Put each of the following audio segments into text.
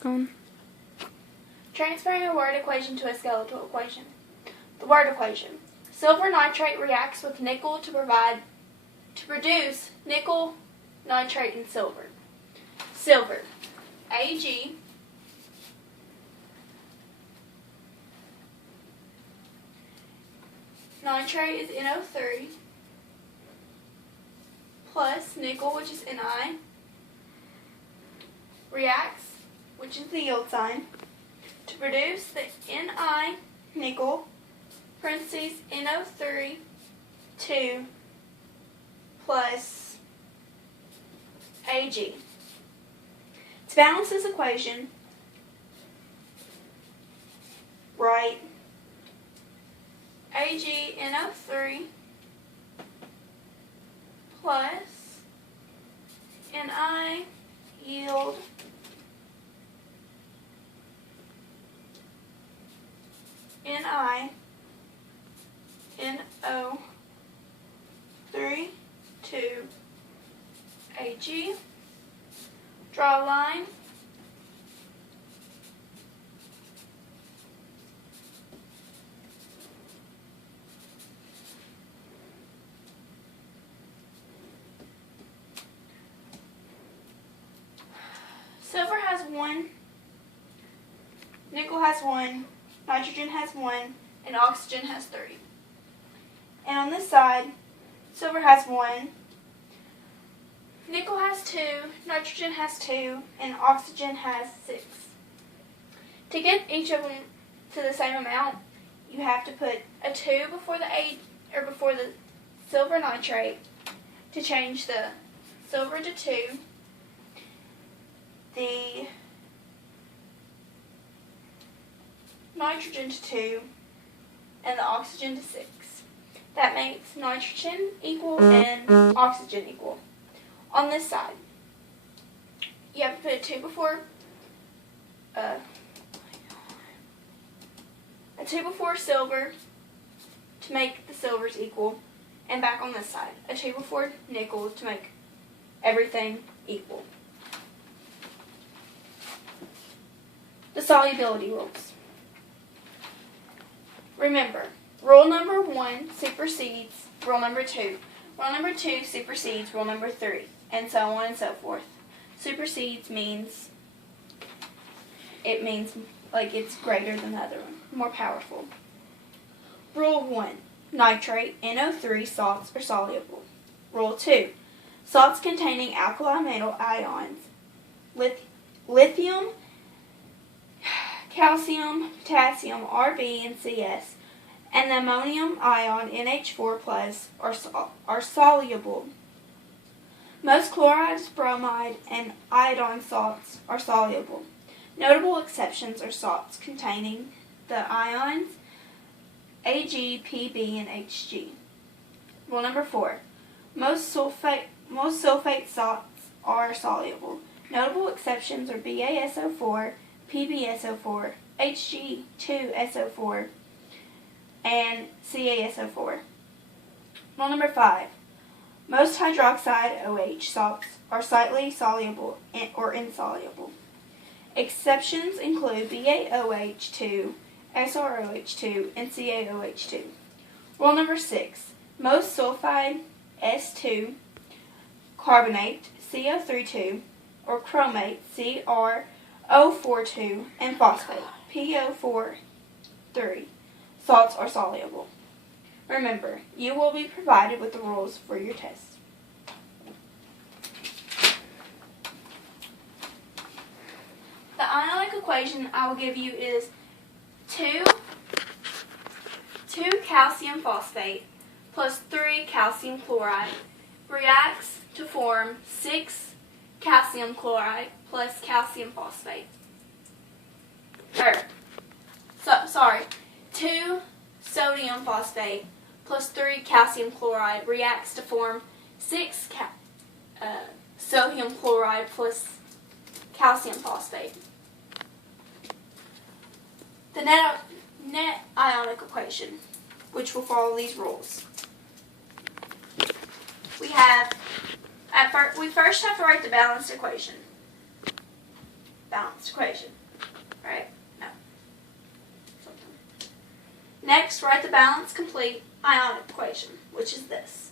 Gone. Transferring a word equation to a skeletal equation. The word equation. Silver nitrate reacts with nickel to produce nickel nitrate and silver. Silver. Ag nitrate is NO3 plus nickel, which is Ni, reacts, which is the yield sign, to produce the Ni nickel parentheses NO3 2 plus Ag. To balance this equation, write AgNO3 plus Ni yield Ni NO3 2 Ag. Draw a line. Silver has 1, nickel has 1, nitrogen has 1, and oxygen has 3. And on this side, silver has 1, nickel has 2, nitrogen has 2, and oxygen has 6. To get each of them to the same amount, you have to put a 2 before the silver nitrate to change the silver to 2, the nitrogen to 2, and the oxygen to 6. That makes nitrogen equal and oxygen equal. On this side, you have to put a 2 before silver to make the silvers equal, and back on this side, a 2 before nickel to make everything equal. The solubility rules. Remember, rule number 1 supersedes rule number 2. Rule number 2 supersedes rule number 3, and so on and so forth. Supersedes means like it's greater than the other one, more powerful. Rule 1, nitrate, NO3 salts are soluble. Rule 2, salts containing alkali metal ions, lithium, calcium, potassium, Rb, and Cs, and the ammonium ion NH4 plus are soluble. Most chlorides, bromide, and iodine salts are soluble. Notable exceptions are salts containing the ions Ag, Pb, and Hg. Rule number 4. Most sulfate salts are soluble. Notable exceptions are BaSO4, PbSO4, Hg2SO4, and CaSO4. Rule number 5. Most hydroxide OH salts are slightly soluble or insoluble. Exceptions include BaOH2, SrOH2, and CaOH2. Rule number 6. Most sulfide S2, carbonate CO32, or chromate CrO42, and phosphate PO43 salts are soluble. Remember, you will be provided with the rules for your test. The ionic equation I will give you is 2 calcium phosphate plus 3 calcium chloride reacts to form 6 calcium chloride plus calcium phosphate. 2 sodium phosphate plus 3 calcium chloride reacts to form 6 sodium chloride plus calcium phosphate. The net ionic equation, which will follow these rules. We first have to write the balanced equation. balanced equation. Right? No. Next, write the balance complete ionic equation, which is this.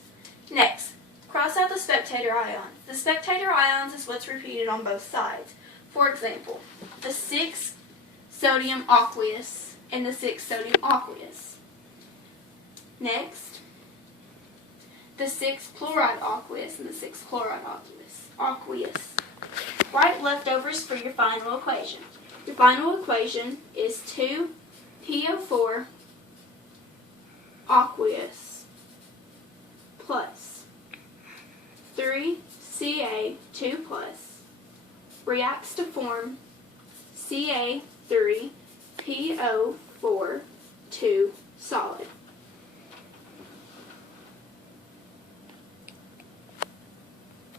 Next, cross out the spectator ions. The spectator ions is what's repeated on both sides. For example, the 6 sodium aqueous and the 6 sodium aqueous. Next, the 6 chloride aqueous and the 6 chloride aqueous. Write leftovers for your final equation. Your final equation is 2PO4 aqueous plus 3Ca2 plus reacts to form Ca3PO4 2 solid.